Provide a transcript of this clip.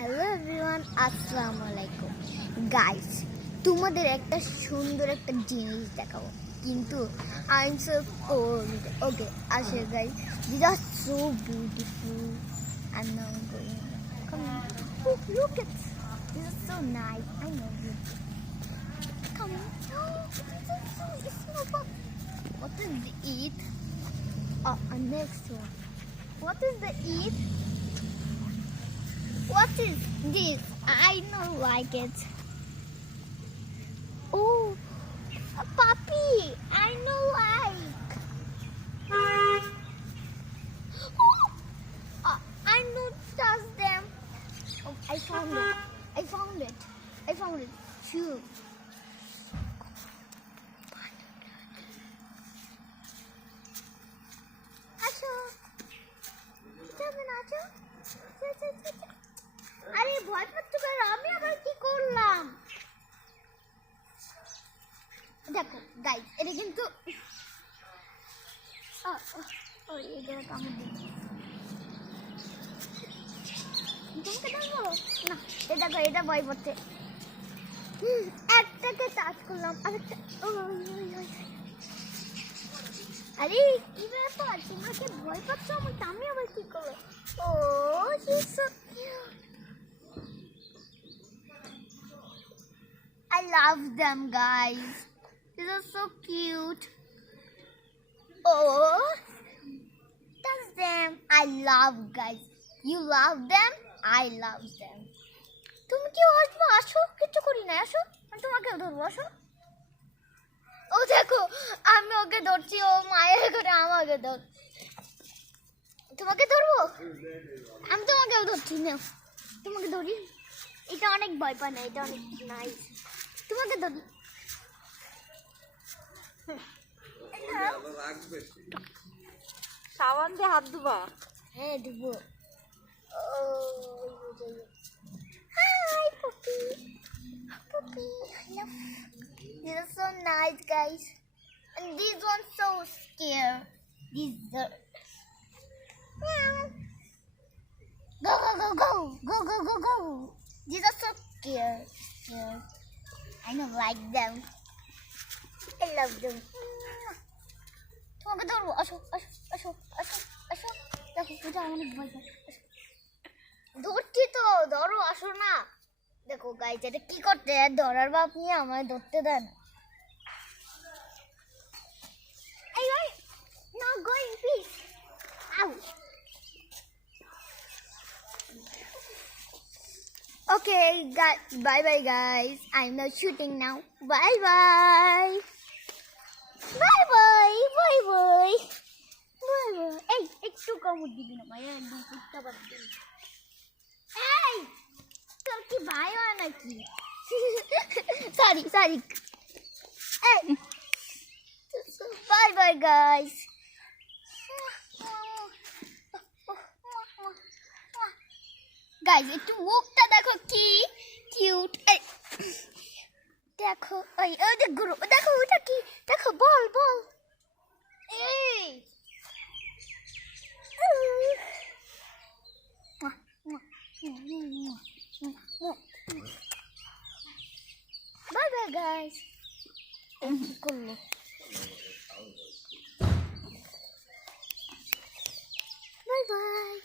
Hello everyone, আসসালামু আলাইকুম গাইস। তোমাদের একটা সুন্দর একটা জিনিস দেখাবো, কিন্তু I am so cold. Okay, আসে guys, this are so beautiful and now I'm going. Come on. Oh, look at this is so nice. I know you. Come on. Oh, this is so small. What is the eat? Next one. What is the eat? What is this? I don't like it. Oh, a puppy. I don't like. Oh, I don't touch them. Oh, I found it. I found it. I found it. Shoe. Asho. Asho. আরে ভয় পাচ্ছ কেন? আমি আবার কি করলাম? দেখো গাইস, এটা কিন্তু এটা ভয় পাচ্ছে। একটাকে টাচ করলাম, আরেকটা। আরে কি ব্যাপার, তোমরা কি ভয় পাচ্ছ আমাকে? আমি আবার কি করবো? ও I love them, guys. These are so cute. Oh, that's them. I love, guys. You love them? I love them. তুমি কি আসবো? আসো, কিছু করি না, আসো, আমি তোমাকে ধরবো, আসো। ও দেখো, আমি ওকে ধরছি, ও মায়ের করে আমাকে ধর। তোমাকে ধরবো? আমি তোমাকেও ধরছি না, তোমাকে ধরি। এটা অনেক ভয় পায় না, এটা অনেক নাইস। তোমাকে ধরি। সাবান দিয়ে হাত ধুবা? হ্যাঁ, ধুবো। Hi, puppy. Puppy, I love. These are so nice, guys. And these ones so scared. These are. Meow. Go, go, go, go, go, go, go, go. These are so scared. I don't like them. I love them. তোমাকে ধরবো, আসো, আসো, আসো, আসো, আসো। দেখো, এটা অনেক ভয় পায়। ধরছি তো, ধরো, আসো না। দেখো গাইস, এটা কি করতে ধরার বাপ নিয়ে আমায় ধরতে দেন। No going, please. Ow. Okay, bye bye guys. I'm not shooting now. Bye bye. Bye bye. Bye bye. Bye bye. Hey, একটু কামড় দিবি না ভাই, একদম কুত্তা বাচ্চা। এই, তোর কি ভাই হয় নাকি? সরি। এই, বাই বাই গাইস। গাইস, একটু মুখটা দেখো, কি কিউট। এই দেখো, ওই দেখো, ওটা কি? দেখো, বল। এই বাই বাই গাইস। কি করলো? Bye bye.